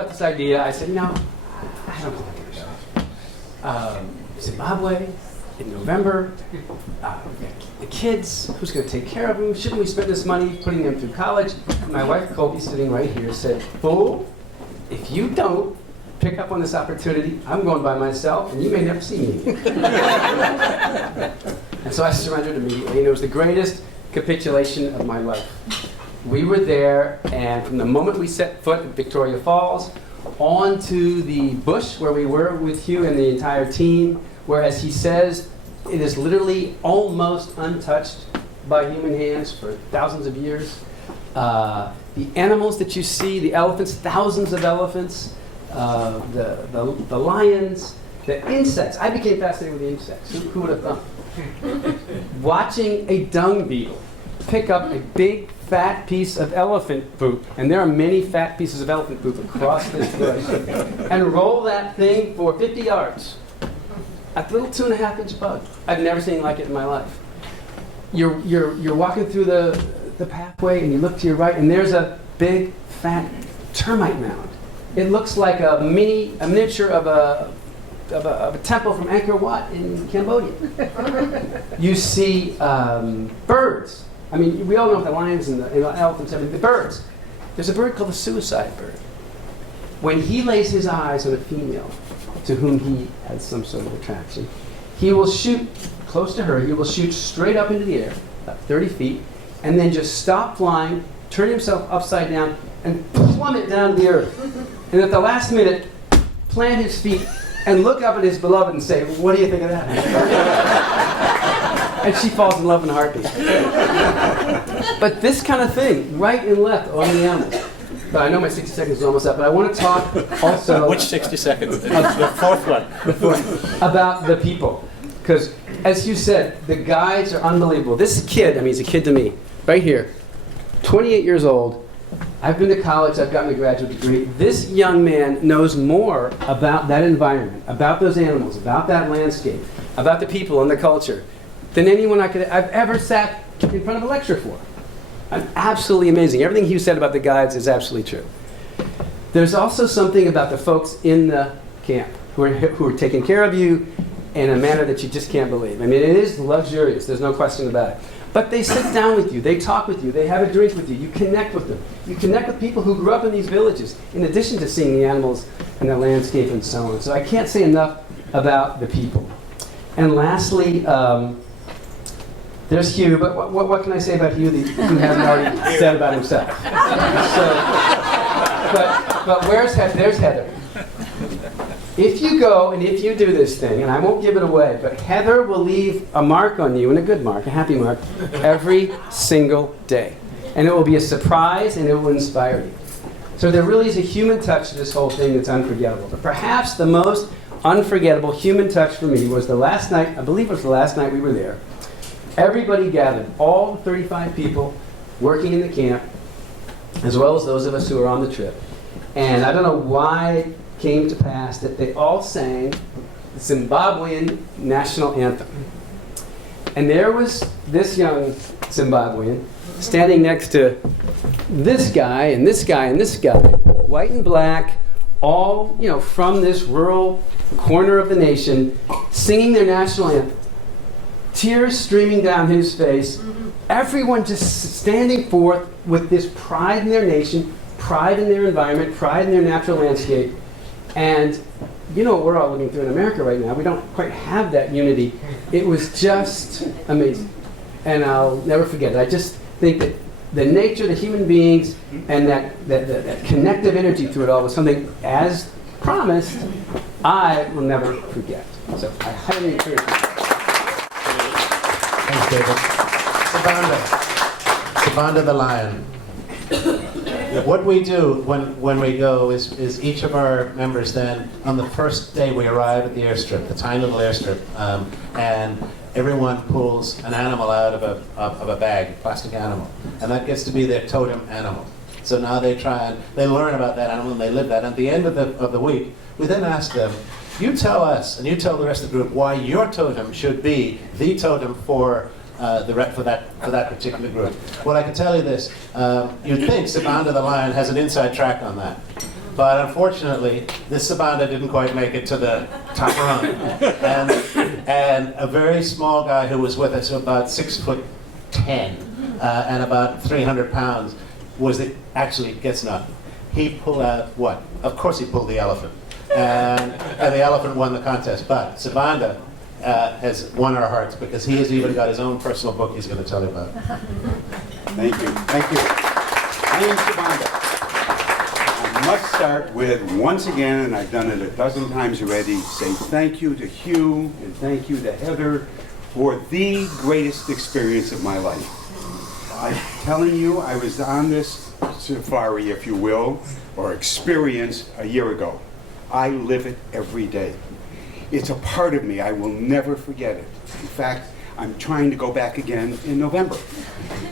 about this idea. I said, no, I don't want to do that. Zimbabwe in November. The kids, who's going to take care of them? Shouldn't we spend this money putting them through college? My wife, Colby, sitting right here, said, fool, if you don't pick up on this opportunity, I'm going by myself, and you may never see me. And so I surrendered immediately, and it was the greatest capitulation of my life. We were there, and from the moment we set foot in Victoria Falls, on to the bush where we were with Hugh and the entire team, where, as he says, it is literally almost untouched by human hands for thousands of years. The animals that you see, the elephants, thousands of elephants, the lions, the insects. I became fascinated with the insects. Who would have thought? Watching a dung beetle pick up a big fat piece of elephant poop, and there are many fat pieces of elephant poop across this bush, and roll that thing for 50 yards. A little 2.5-inch bug. I've never seen like it in my life. You're walking through the pathway, and you look to your right, and there's a big fat termite mound. It looks like a miniature of a temple from Angkor Wat in Cambodia. You see birds. I mean, we all know the lions and the elephants, the birds. There's a bird called the suicide bird. When he lays his eyes on a female to whom he has some sort of attraction, he will shoot close to her. He will shoot straight up into the air, about 30 feet, and then just stop flying, turn himself upside down, and plummet down to the earth. And at the last minute, plant his feet and look up at his beloved and say, what do you think of that? And she falls in love in a heartbeat. But this kind of thing, right and left on the animals. But I know my 60 seconds is almost up, but I want to talk also... Which 60 seconds? The fourth one. The fourth. About the people. Because, as you said, the guides are unbelievable. This kid, I mean, he's a kid to me, right here, 28 years old. I've been to college, I've gotten a graduate degree. This young man knows more about that environment, about those animals, about that landscape, about the people and the culture, than anyone I've ever sat in front of a lecture for. Absolutely amazing. Everything Hugh said about the guides is absolutely true. There's also something about the folks in the camp who are taking care of you in a manner that you just can't believe. I mean, it is luxurious, there's no question about it. But they sit down with you, they talk with you, they have a drink with you, you connect with them. You connect with people who grew up in these villages, in addition to seeing the animals and the landscape and so on. So I can't say enough about the people. And lastly, there's Hugh, but what can I say about Hugh that he hasn't already said about himself? But there's Heather. If you go and if you do this thing, and I won't give it away, but Heather will leave a mark on you, and a good mark, a happy mark, every single day. And it will be a surprise, and it will inspire you. So there really is a human touch to this whole thing that's unforgettable. But perhaps the most unforgettable human touch for me was the last night, I believe it was the last night we were there. Everybody gathered, all 35 people working in the camp, as well as those of us who were on the trip. And I don't know why it came to pass that they all sang the Zimbabwean national anthem. And there was this young Zimbabwean standing next to this guy and this guy and this guy, white and black, all from this rural corner of the nation, singing their national anthem. Tears streaming down his face. Everyone just standing forth with this pride in their nation, pride in their environment, pride in their natural landscape. And you know what we're all living through in America right now. We don't quite have that unity. It was just amazing. And I'll never forget it. I just think that the nature of the human beings and that connective energy through it all was something, as promised, I will never forget. So I highly encourage you. Thanks, David. Sabanda the lion. What we do when we go is each of our members then, on the first day we arrive at the airstrip, the tiny little airstrip, and everyone pulls an animal out of a bag, a plastic animal, and that gets to be their totem animal. So now they learn about that animal and they live that. And at the end of the week, we then ask them, you tell us, and you tell the rest of the group why your totem should be the totem for that particular group. Well, I can tell you this: you'd think Sabanda the lion has an inside track on that, But unfortunately, this Sabanda didn't quite make it to the top rung. And a very small guy who was with us, about 6'10", and about 300 pounds, actually gets nothing. He pulled out what? Of course he pulled the elephant. And the elephant won the contest. But Sabanda has won our hearts because he has even got his own personal book he's going to tell you about. Thank you. Thank you. I am Tasimba. I must start with, once again, and I've done it a dozen times already, say thank you to Hugh and thank you to Heather for the greatest experience of my life. I'm telling you, I was on this safari, if you will, or experience a year ago. I live it every day. It's a part of me. I will never forget it. In fact, I'm trying to go back again in November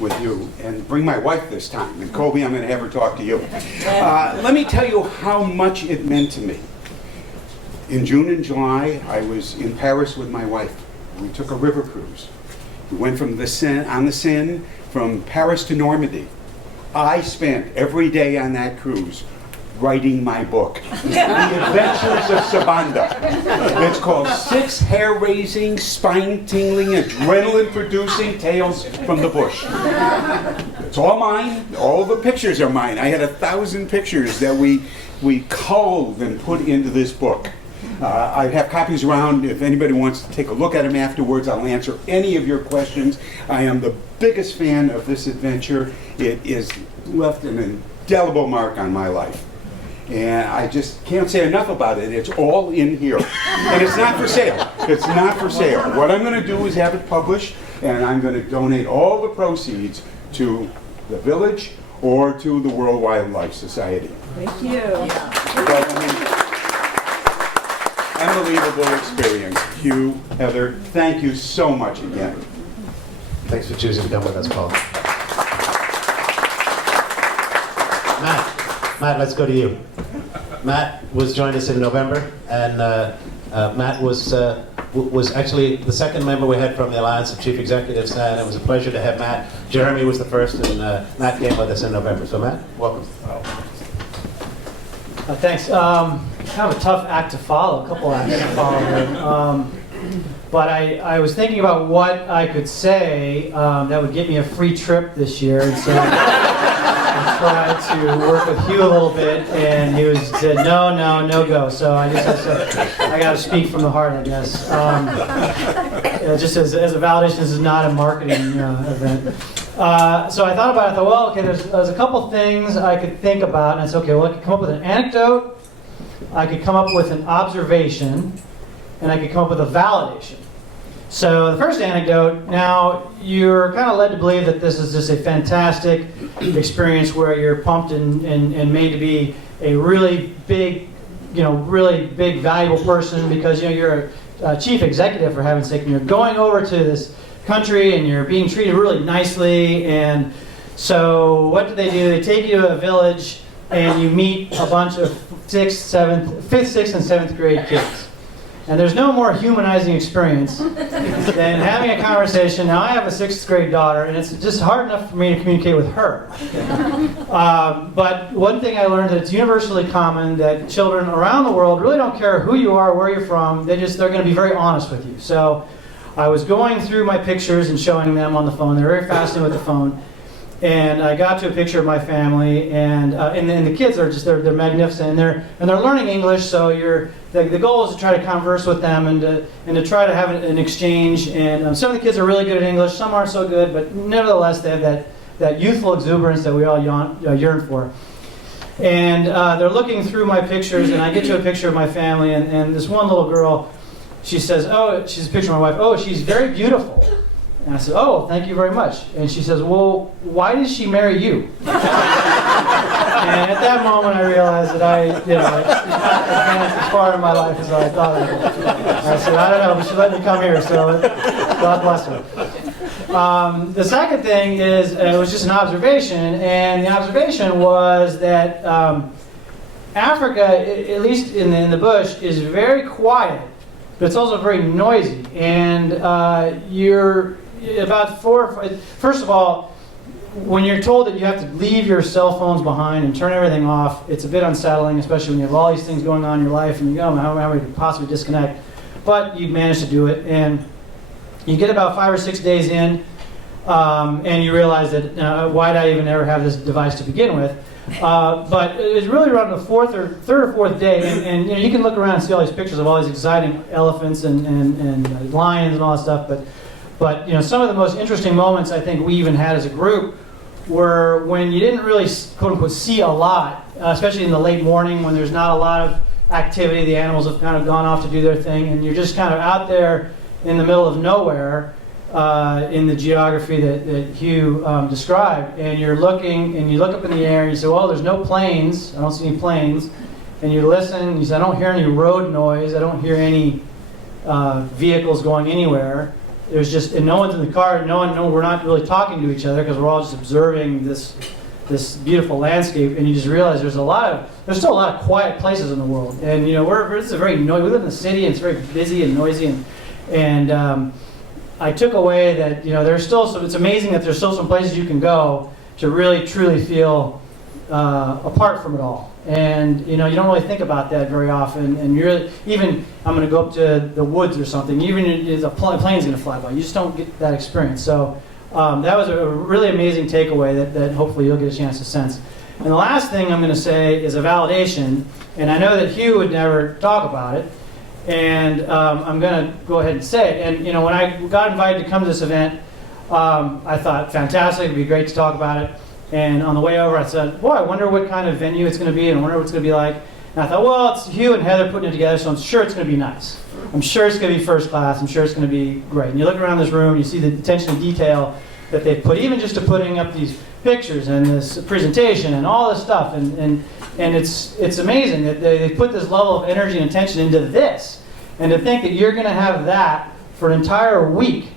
with you and bring my wife this time. And Colby, I'm going to have her talk to you. Let me tell you how much it meant to me. In June and July, I was in Paris with my wife. We took a river cruise. We went from the Seine, from Paris to Normandy. I spent every day on that cruise writing my book, The Adventures of Sabanda. It's called 6 hair-raising, spine-tingling, adrenaline-producing tales from the bush. It's all mine. All the pictures are mine. I had 1,000 pictures that we culled and put into this book. I have copies around. If anybody wants to take a look at them afterwards, I'll answer any of your questions. I am the biggest fan of this adventure. It has left an indelible mark on my life. And I just can't say enough about it. It's all in here. And it's not for sale. It's not for sale. What I'm going to do is have it published, and I'm going to donate all the proceeds to the village or to the World Wildlife Society. Thank you. But, unbelievable experience. Hugh, Heather, thank you so much again. Thanks for choosing to come with us, Paul. Matt, let's go to you. Matt joined us in November, and Matt was actually the second member we had from the Alliance of Chief Executives, and it was a pleasure to have Matt. Jeremy was the first, and Matt came with us in November. So Matt, welcome. Thanks. Kind of a tough act to follow, a couple acts to follow here. But I was thinking about what I could say that would get me a free trip this year, and so I tried to work with Hugh a little bit, and he said no go. So I just have to, I got to speak from the heart, I guess. Just as a validation, this is not a marketing event. So I thought about it. I thought, well, okay, there's a couple things I could think about, and I said, okay, well, I could come up with an anecdote, I could come up with an observation, and I could come up with a validation. So the first anecdote, now you're kind of led to believe that this is just a fantastic experience where you're pumped and made to be a really big, valuable person because you're a chief executive, for heaven's sake, and you're going over to this country and you're being treated really nicely. And so what do? They take you to a village and you meet a bunch of 5th, 6th, and 7th grade kids. And there's no more humanizing experience than having a conversation. Now, I have a 6th grade daughter, and it's just hard enough for me to communicate with her. But one thing I learned that it's universally common that children around the world really don't care who you are, where you're from. They're going to be very honest with you. So I was going through my pictures and showing them on the phone. They're very fascinated with the phone. And I got to a picture of my family, and the kids are they're magnificent, and they're learning English. So the goal is to try to converse with them and to try to have an exchange. And some of the kids are really good at English, some aren't so good, but nevertheless they have that youthful exuberance that we all yearn for. And they're looking through my pictures, and I get to a picture of my family, and this one little girl, she says, "Oh, she's a picture of my wife. Oh, she's very beautiful." And I said, "Oh, thank you very much." And she says, "Well, why did she marry you?" And at that moment, I realized that it's not as far in my life as I thought I would. I said, "I don't know, but she let me come here, so God bless her." The second thing is, it was just an observation, and the observation was that Africa, at least in the bush, is very quiet, but it's also very noisy. And you're about first of all, when you're told that you have to leave your cell phones behind and turn everything off, it's a bit unsettling, especially when you have all these things going on in your life and you go, how we could possibly disconnect. But you manage to do it, and you get about 5 or 6 days in, and you realize that why did I even ever have this device to begin with? But it's really around the third or fourth day, and you know, you can look around and see all these pictures of all these exciting elephants and lions and all that stuff. But you know, some of the most interesting moments I think we even had as a group were when you didn't really quote unquote see a lot, especially in the late morning when there's not a lot of activity. The animals have kind of gone off to do their thing, and you're just kind of out there in the middle of nowhere. In the geography that Hugh described, and you're looking, and you look up in the air, and you say, well, there's no planes, I don't see any planes, and you listen, and you say, I don't hear any road noise, I don't hear any vehicles going anywhere, there's just, and no one's in the car, we're not really talking to each other, because we're all just observing this beautiful landscape, and you just realize there's still a lot of quiet places in the world, and you know, this is a very noisy, we live in the city, and it's very busy and noisy, and I took away that, you know, there's still some, it's amazing that there's still some places you can go to really truly feel apart from it all. And, you know, you don't really think about that very often. And you're even, I'm going to go up to the woods or something, even if a plane's going to fly by, you just don't get that experience. So that was a really amazing takeaway that hopefully you'll get a chance to sense. And the last thing I'm going to say is a validation. And I know that Hugh would never talk about it. And I'm going to go ahead and say it. And you know, when I got invited to come to this event, I thought, fantastic, it'd be great to talk about it. And on the way over, I said, boy, I wonder what kind of venue it's going to be, and I wonder what it's going to be like. And I thought, well, it's Hugh and Heather putting it together, so I'm sure it's going to be nice. I'm sure it's going to be first class. I'm sure it's going to be great. And you look around this room, you see the attention to detail that they've put, even just to putting up these pictures and this presentation and all this stuff. And it's amazing that they put this level of energy and attention into this. And to think that you're going to have that for an entire week,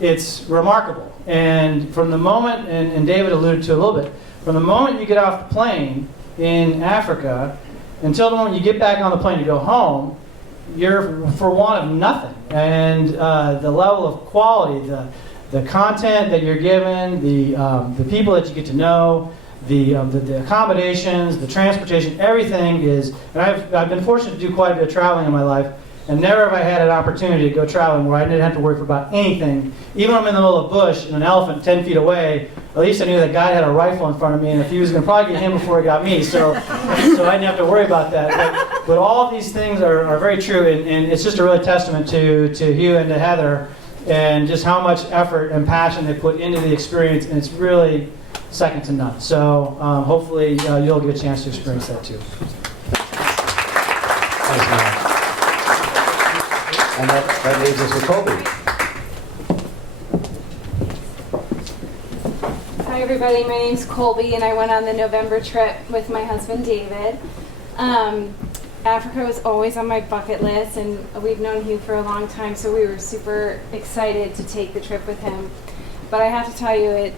it's remarkable. And from the moment, and David alluded to a little bit, from the moment you get off the plane in Africa until the moment you get back on the plane to go home, you're for want of nothing. And the level of quality, the content that you're given, the people that you get to know, the accommodations, the transportation, everything is, and I've been fortunate to do quite a bit of traveling in my life, and never have I had an opportunity to go traveling where I didn't have to worry about anything. Even when I'm in the middle of a bush and an elephant 10 feet away, at least I knew that guy had a rifle in front of me, and if he was going to probably get him before he got me, so I didn't have to worry about that. But all of these things are very true, and it's just a really testament to Hugh and to Heather, and just how much effort and passion they put into the experience, and it's really second to none. So hopefully you'll get a chance to experience that too. Thanks, Matt. And that leaves us with Colby. Hi everybody, my name's Colby and I went on the November trip with my husband David. Africa was always on my bucket list, and we've known Hugh for a long time, so we were super excited to take the trip with him. But I have to tell you, it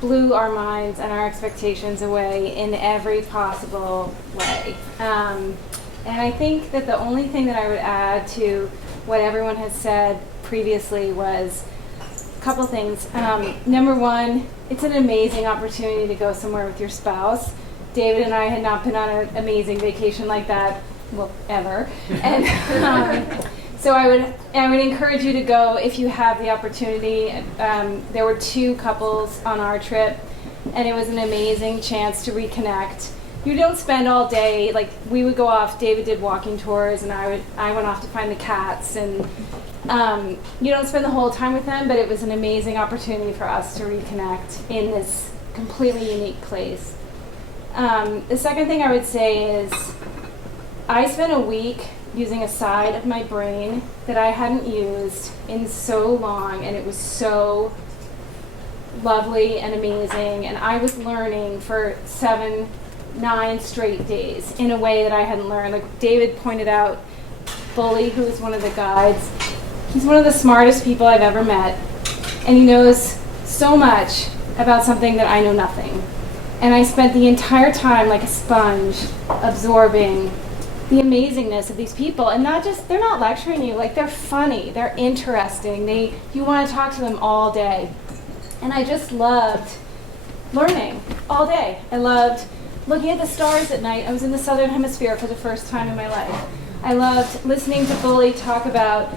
blew our minds and our expectations away in every possible way. And I think that the only thing that I would add to what everyone has said previously was a couple things. Number one, it's an amazing opportunity to go somewhere with your spouse. David and I had not been on an amazing vacation like that, well, ever. And so I would encourage you to go if you have the opportunity. There were 2 couples on our trip, and it was an amazing chance to reconnect. You don't spend all day, like we would go off, David did walking tours, and I went off to find the cats, and you don't spend the whole time with them, but it was an amazing opportunity for us to reconnect in this completely unique place. The second thing I would say is I spent a week using a side of my brain that I hadn't used in so long, and it was so lovely and amazing, and I was learning for 7-9 straight days in a way that I hadn't learned. Like David pointed out, Bully, who is one of the guides, he's one of the smartest people I've ever met, and he knows so much about something that I know nothing. And I spent the entire time like a sponge absorbing the amazingness of these people, and they're not lecturing you, like they're funny, they're interesting, you want to talk to them all day. And I just loved learning all day. I loved looking at the stars at night. I was in the southern hemisphere for the first time in my life. I loved listening to Bully talk about,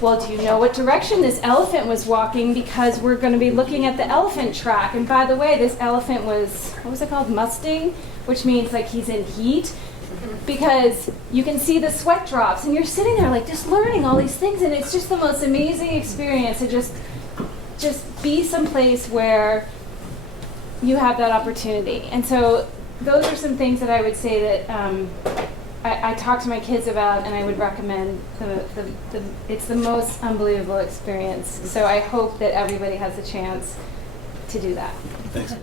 well, do you know what direction this elephant was walking? Because we're going to be looking at the elephant track. And by the way, this elephant was, what was it called? Musting, which means like he's in heat. Because you can see the sweat drops, and you're sitting there like just learning all these things, and it's just the most amazing experience to just be someplace where you have that opportunity. And so those are some things that I would say that I talk to my kids about, and I would recommend. It's the most unbelievable experience. So I hope that everybody has a chance to do that. Thanks.